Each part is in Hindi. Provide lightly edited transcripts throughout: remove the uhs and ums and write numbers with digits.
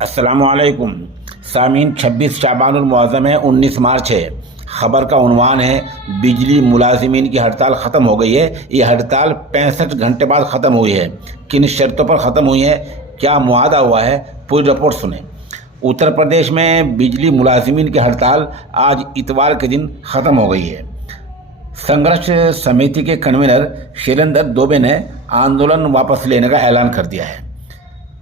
अस्सलामुअलैकुम सामीन। 26 शाबानुल मुअज़्ज़म है, 19 मार्च है। ख़बर का उन्वान है बिजली मुलाजिमीन की हड़ताल ख़त्म हो गई है। ये हड़ताल 65 घंटे बाद ख़त्म हुई है। किन शर्तों पर ख़त्म हुई है, क्या मुआदा हुआ है, पूरी रिपोर्ट सुने। उत्तर प्रदेश में बिजली मुलाजिमीन की हड़ताल आज इतवार के दिन ख़त्म हो गई है। संघर्ष समिति के कन्वीनर शैलेंद्र दुबे ने आंदोलन वापस लेने का ऐलान कर दिया है।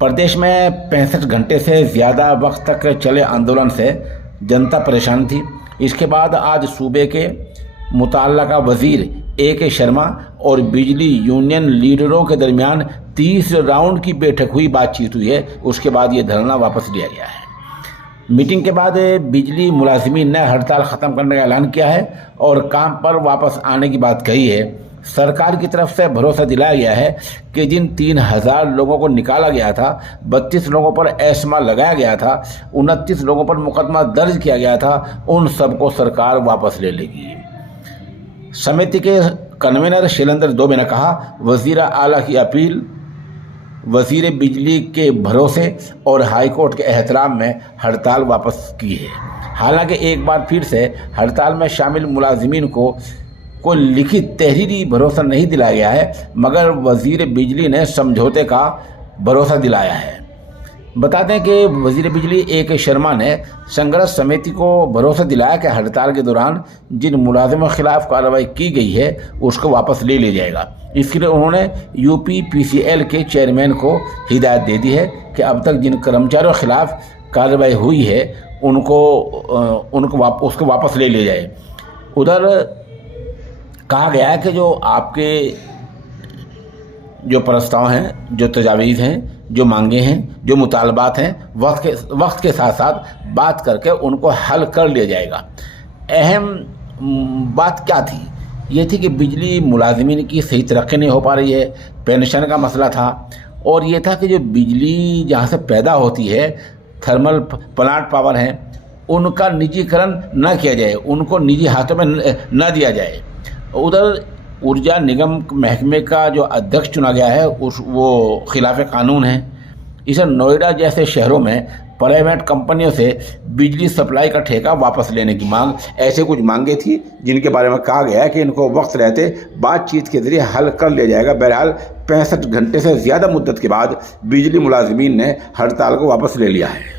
प्रदेश में 65 घंटे से ज़्यादा वक्त तक चले आंदोलन से जनता परेशान थी। इसके बाद आज सूबे के मुतल्लका वज़ीर A.K. शर्मा और बिजली यूनियन लीडरों के दरमियान 30 राउंड की बैठक हुई, बातचीत हुई है। उसके बाद ये धरना वापस लिया गया है। मीटिंग के बाद बिजली मुलाजिमीन ने हड़ताल ख़त्म करने का ऐलान किया है और काम पर वापस आने की बात कही है। सरकार की तरफ से भरोसा दिलाया गया है कि जिन 3000 लोगों को निकाला गया था, 32 लोगों पर एस्मा लगाया गया था, 29 लोगों पर मुकदमा दर्ज किया गया था, उन सबको सरकार वापस ले लेगी। समिति के कन्वीनर शैलेंद्र दुबे ने कहा, वज़ीर आला की अपील वज़ीर बिजली के भरोसे और हाईकोर्ट के एहतराम में हड़ताल वापस की है। हालांकि एक बार फिर से हड़ताल में शामिल मुलाजिमीन को कोई लिखित तहरीरी भरोसा नहीं दिलाया गया है, मगर वज़ीर बिजली ने समझौते का भरोसा दिलाया है। बता दें कि वज़ीर बिजली A.K. शर्मा ने संघर्ष समिति को भरोसा दिलाया कि हड़ताल के दौरान जिन मुलाजिमों के खिलाफ कार्रवाई की गई है उसको वापस ले लिया जाएगा। इसके लिए उन्होंने UPPCL के चेयरमैन को हिदायत दे दी है कि अब तक जिन कर्मचारियों के खिलाफ कार्रवाई हुई है उसको वापस ले लिया जाए। उधर कहा गया है कि जो आपके जो प्रस्ताव हैं, जो तजावीज़ हैं, जो मांगे हैं, जो मुतालबात हैं, वक्त के साथ साथ बात करके उनको हल कर लिया जाएगा। अहम बात क्या थी? ये थी कि बिजली मुलाजिमीन की सही तरक्की नहीं हो पा रही है, पेंशन का मसला था, और ये था कि जो बिजली जहाँ से पैदा होती है, थर्मल प्लांट पावर हैं, उनका निजीकरण न किया जाए, उनको निजी हाथों में न दिया जाए। उधर ऊर्जा निगम महकमे का जो अध्यक्ष चुना गया है वो खिलाफ कानून है। इसे नोएडा जैसे शहरों में प्राइवेट कंपनियों से बिजली सप्लाई का ठेका वापस लेने की मांग, ऐसे कुछ मांगे थी जिनके बारे में कहा गया है कि इनको वक्त रहते बातचीत के जरिए हल कर लिया जाएगा। बहरहाल 65 घंटे से ज़्यादा मुद्दत के बाद बिजली मुलाजिमीन ने हड़ताल को वापस ले लिया है।